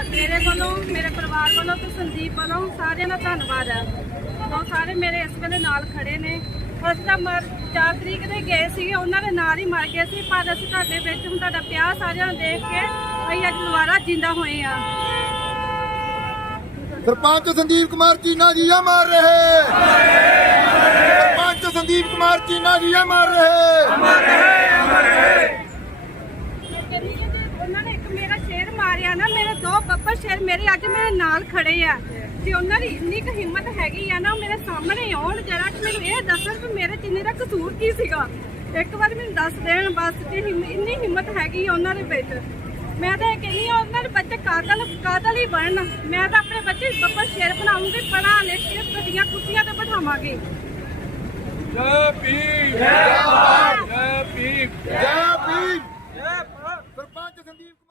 ਸਾ- ਮੇਰੇ ਵੱਲੋਂ ਮੇਰੇ ਪਰਿਵਾਰ ਵੱਲੋਂ ਤੇ ਸੰਦੀਪ ਵੱਲੋਂ ਸਾਰਿਆਂ ਦਾ ਧੰਨਵਾਦ ਹੈ। ਉਹ ਸਾਰੇ ਮੇਰੇ ਇਸ ਵੇਲੇ ਨਾਲ ਖੜੇ ਨੇ। ਅਸੀਂ ਤਾਂ ਮਰ 4 ਤਰੀਕ ਦੇ ਗਏ ਸੀਗੇ ਉਹਨਾਂ ਦੇ ਨਾਲ ਹੀ ਮਰ ਗਏ ਸੀ ਪਰ ਅਸੀਂ ਤੁਹਾਡੇ ਵਿੱਚ ਹੁਣ ਤੁਹਾਡਾ ਪਿਆਰ ਸਾਰਿਆਂ ਨੂੰ ਦੇਖ ਕੇ ਅਸੀਂ ਅੱਜ ਦੁਬਾਰਾ ਜਿੰਦਾ ਹੋਏ ਆ ਸਰਪੰਚ ਸੰਦੀਪ ਕੁਮਾਰ ਚੀਨਾ ਜੀ ਆ ਮਾਰ ਰਹੇ। ਸਰਪੰਚ ਸੰਦੀਪ ਕੁਮਾਰ ਚੀਨਾ ਜੀ ਆ ਮਾਰ ਰਹੇ। ਕਹਿੰਦੀ ਕਿ ਜੇ ਉਹਨਾਂ ਨੇ ਇੱਕ ਮੇਰਾ ਸ਼ੇਰ ਮਾਰਿਆ ਨਾ ਮੇਰੇ ਬੱਬਰ ਸ਼ੇਰ ਮੇਰੇ ਅੱਜ ਮੇਰੇ ਨਾਲ ਖੜੇ ਆ ਤੇ ਉਹਨਾਂ ਦੀ ਇੰਨੀ ਕੁ ਹਿੰਮਤ ਹੈਗੀ ਆ ਨਾ ਮੇਰੇ ਸਾਹਮਣੇ ਆਉਣ ਜਰਾ ਕਿ ਮੈਨੂੰ ਇਹ ਦੱਸਣ ਕਿ ਮੇਰੇ ਚਿੰਨੀ ਦਾ ਕਸੂਰ ਕੀ ਸੀਗਾ। ਇੱਕ ਵਾਰ ਮੈਨੂੰ ਦੱਸ ਦੇਣ ਬਸ ਤੇ ਇੰਨੀ ਹਿੰਮਤ ਹੈਗੀ ਉਹਨਾਂ ਦੇ ਵਿੱਚ। ਮੈਂ ਤਾਂ ਇਹ ਕਹਿੰਦੀ ਆ, ਉਹਨਾਂ ਦੇ ਬੱਚੇ ਕਾਤਲ ਕਾਤਲ ਹੀ ਬਣਨ। ਮੈਂ ਤਾਂ ਆਪਣੇ ਬੱਚੇ ਬੱਬਰ ਸ਼ੇਰ ਬਣਾਉਂਗੀ ਪੜਾ ਲਿਖ ਕੇ ਗੱਡੀਆਂ ਕੁੱਤੀਆਂ ਤੇ ਬਿਠਾਵਾਂਗੇ। ਜੈ ਭੀਮ। ਜੈ